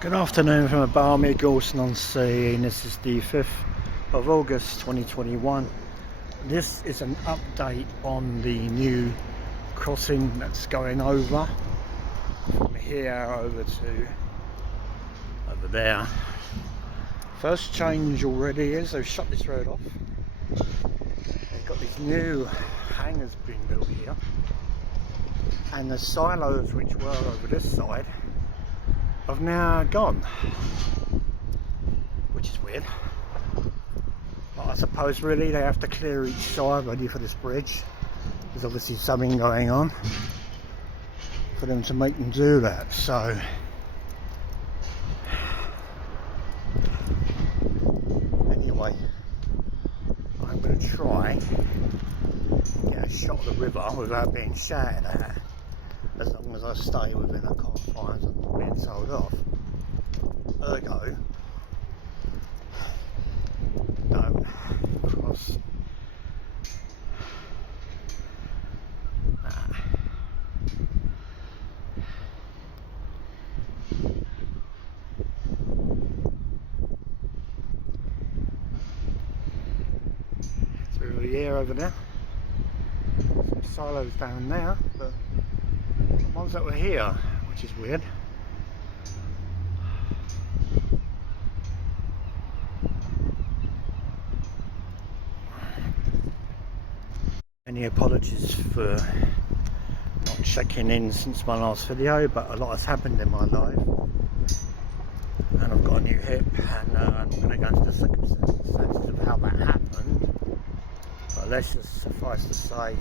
Good afternoon from a balmy Gorson-on-Sea, and this is the 5th of August 2021. This is an update on the new crossing that's going over from here over there. First change already is they've shut this road off. They've got these new hangars being built here, and the silos which were over this side have now gone, which is weird. But I suppose really they have to clear each side ready for this bridge. There's obviously something going on for them to make them do that. So anyway, I'm going to try get a shot of the river without being shouted at, as long as I stay within the confines of not being told off. Ergo, don't cross that. Through the air over there. Some silos down there, but the ones that were here, which is weird. Any apologies for not checking in since my last video, but a lot has happened in my life, and I've got a new hip, and I'm going to go into the circumstances of how that happened. But let's just suffice to say,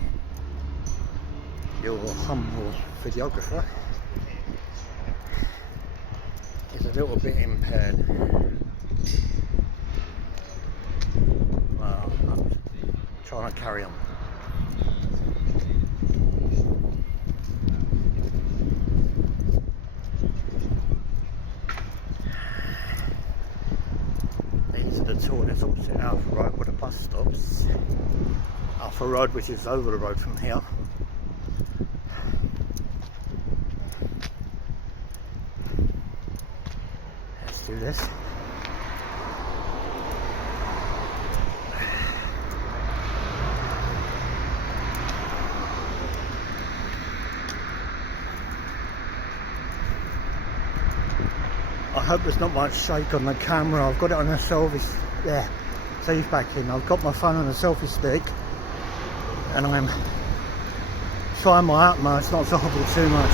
your humble videographer is a little bit impaired. Well, I'm trying to carry on. These are the toilets opposite Alpha Road where the bus stops. Alpha Road, which is over the road from here. Let's do this. I hope there's not much shake on the camera. I've got it on a selfie, there, safe back in. I've got my phone on a selfie stick, and I'm trying my utmost not to hobble too much.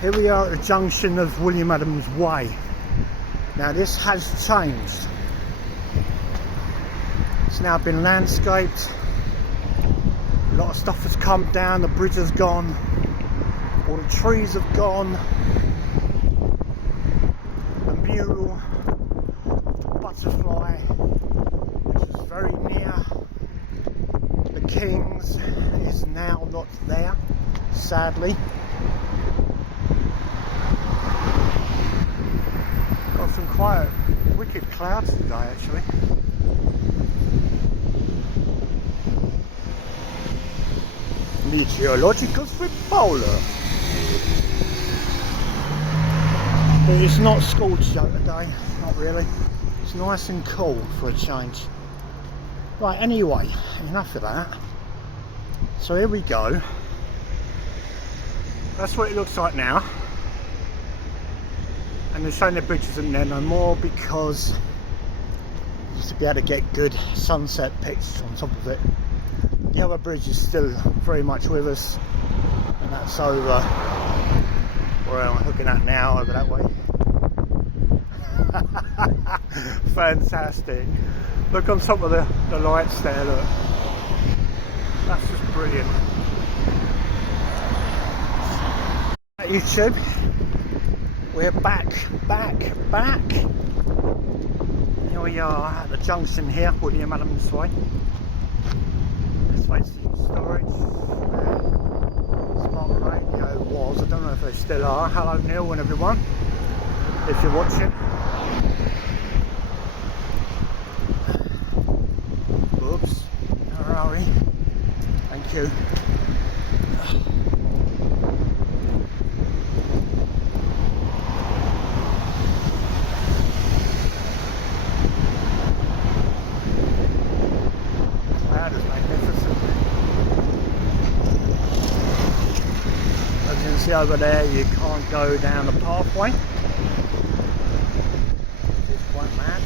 Here we are at the junction of William Adams Way. Now this has changed. It's now been landscaped. A lot of stuff has come down, the bridge has gone, all the trees have gone. The mural of the butterfly, which is very near the King's, is now not there, sadly. Got some quite wicked clouds today actually. Meteorological strip bowler. It's not scorched out today, not really. It's nice and cool for a change. Right, anyway, enough of that. So here we go. That's what it looks like now. And they're showing the bridge isn't there no more because you used to be able to get good sunset pics on top of it. The other bridge is still very much with us, and that's over where I'm looking at now, over that way. Fantastic. Look on top of the lights there, look. That's just brilliant. YouTube, we're back. Here we are at the junction here, William Adams Way. Some storage. Smart radio was, I don't know if they still are. Hello Neil and everyone, if you're watching. Oops, where are we? Thank you. That is magnificent. As you can see over there, you can't go down the pathway. It's quite mad.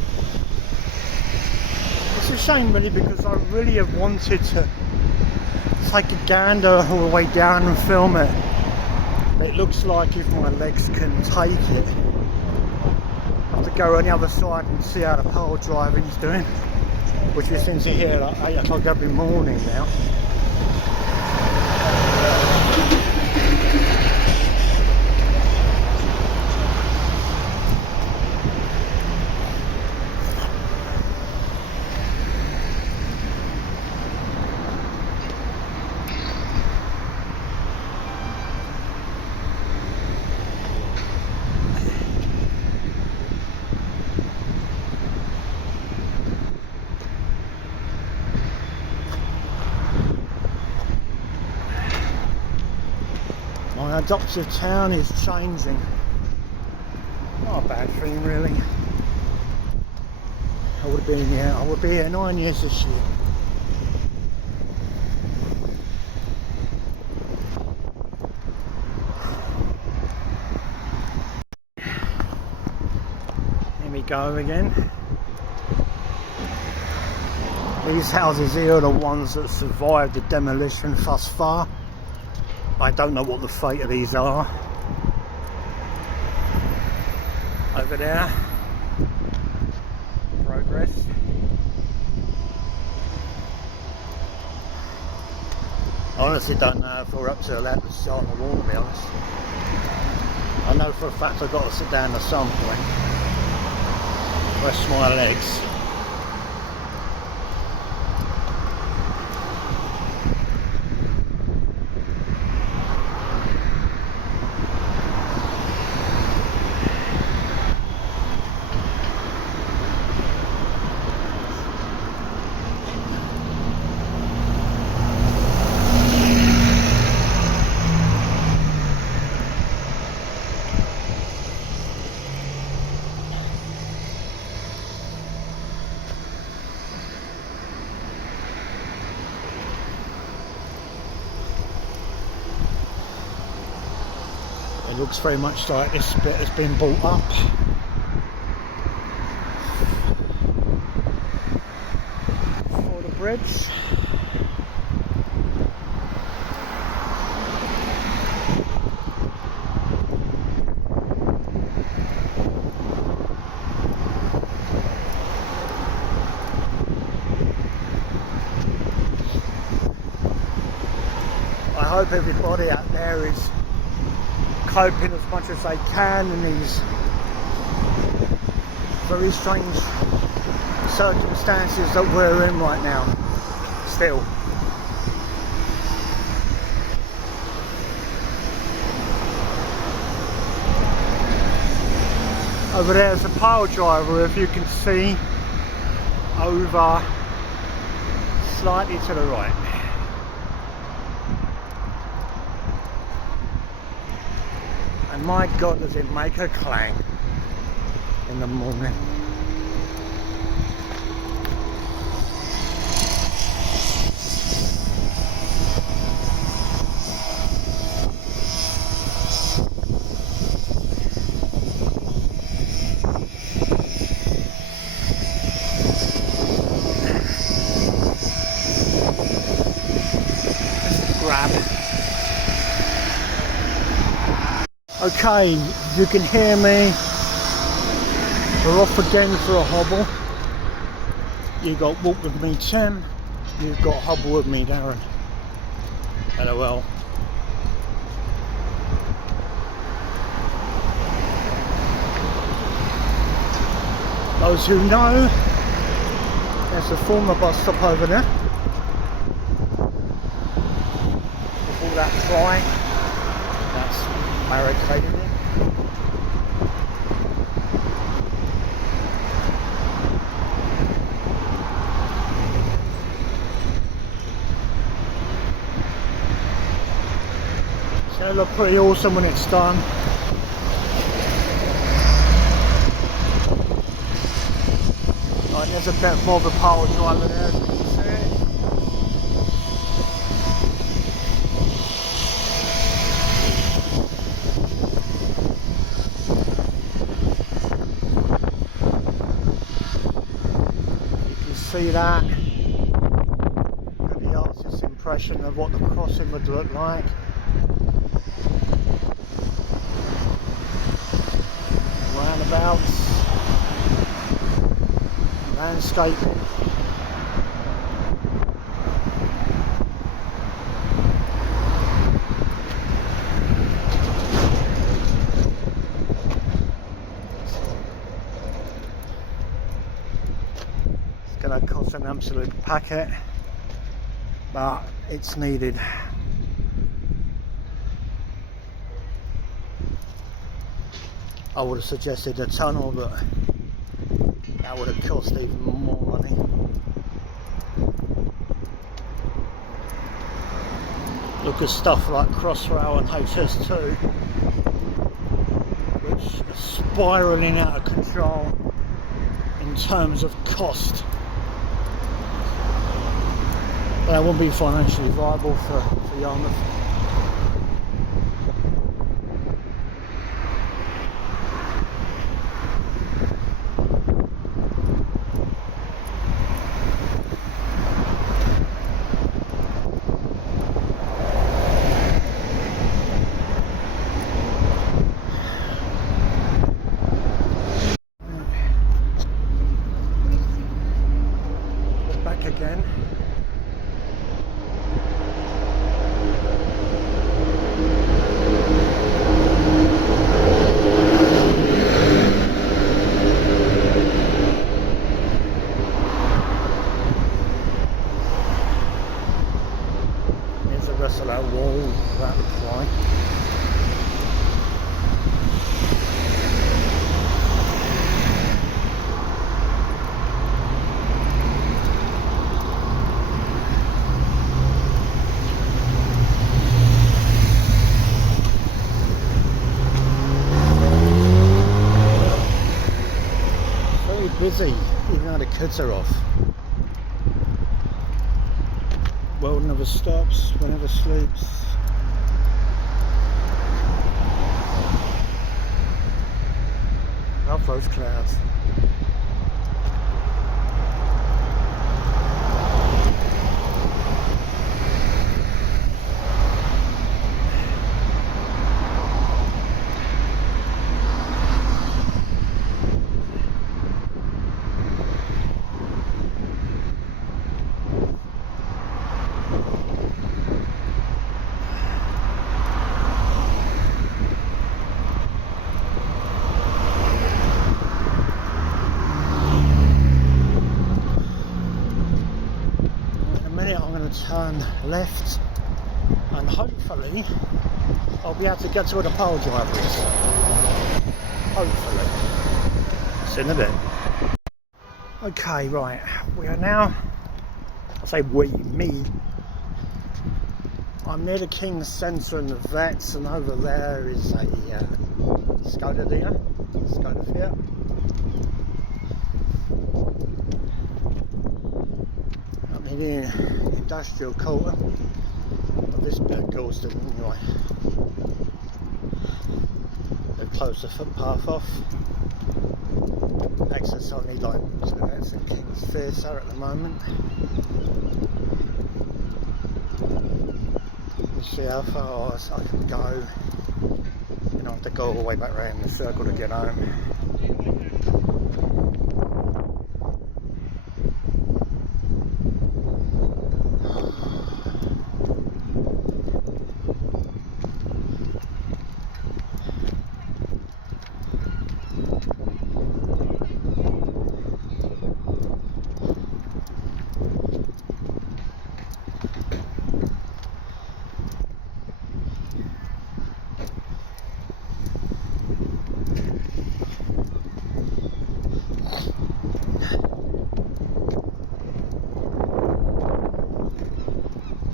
It's a shame really, because I really have wanted to take a gander all the way down and film it. It looks like if my legs can take it, I have to go on the other side and see how the pole driving's doing, which we seem to hear at 8 o'clock every morning now. My adoptive town is changing. Not a bad thing really. I would be here 9 years this year. Here we go again. These houses here are the ones that survived the demolition thus far. I don't know what the fate of these are. Over there, progress. I honestly don't know if we're up to allowed to sit on the wall, to be honest. I know for a fact I've got to sit down at some point. Rest my legs. It looks very much like this bit has been built up. For the bridge. I hope everybody out there is coping as much as they can in these very strange circumstances that we're in right now. Still. Over there's a pile driver, if you can see, over slightly to the right. And my God, does it make a clang in the morning. Grab. Okay, you can hear me. We're off again for a hobble. You got walk with me, Tim. You've got hobble with me, Darren. LOL. Those who know, there's a former bus stop over there. With all that fly, that's barricaded in. gonna look pretty awesome when it's done. Right, there's a bit more of a pile driver there, as you can see. See that? Get the artist's impression of what the crossing would look like. Roundabouts, landscaping. It's going to cost an absolute packet, but it's needed. I would have suggested a tunnel, but that would have cost even more money. Look at stuff like Crossrail and HS2, which are spiralling out of control in terms of cost. But that won't be financially viable for Yarmouth. Back again. Here's the rest of that wall, that looks like. Busy, even though the kids are off. World never stops, one never sleeps. Love those clouds. I'm going to turn left and hopefully I'll be able to get to where the pile driver is. Hopefully. See you in a bit. Okay, right, we are now, I say we, me, I'm near the King's Centre and the Vets, and over there is a Skoda dealer, Skoda Fiat. I'm in the industrial quarter of this bit of Galston anyway. They've closed the footpath off. Access only like to the Vets and King's Theatre at the moment. We'll see how far I can go. You know, I have to go all the way back around the circle to get home.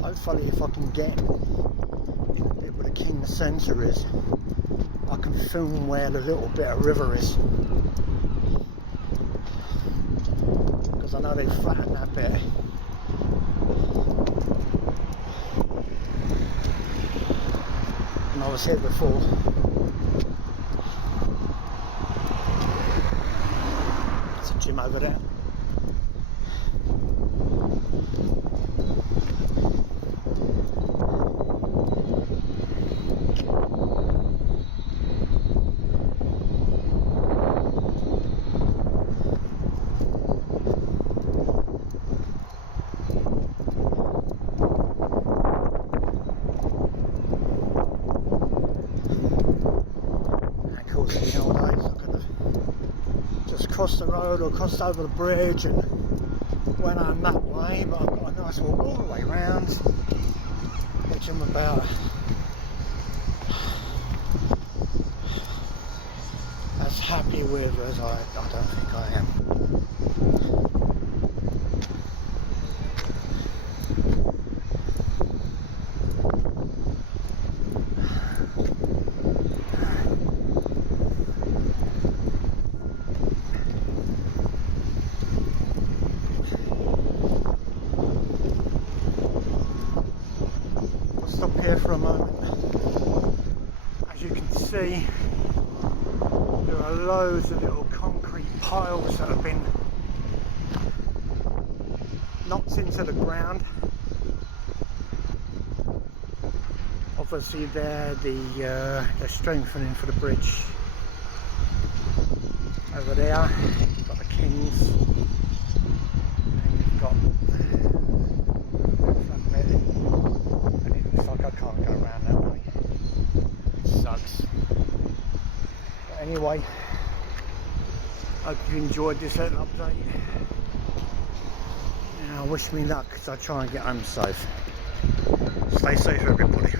Hopefully if I can get in a bit where the King's Centre is, I can film where the little bit of river is, because I know they flattened that bit. And I was here before. There's a gym over there. In the old days, I could have just crossed the road or crossed over the bridge and went on that way, but I've got a nice walk all the way round, which I'm about as happy with as I don't think I am. Stop here for a moment. As you can see, there are loads of little concrete piles that have been knocked into the ground. Obviously they're strengthening for the bridge. Over there you've got the King's, and you've got front bit, and it looks like I can't go around that way. It sucks. But anyway, hope you enjoyed this little update. Now wish me luck as I try and get home safe. Stay safe everybody.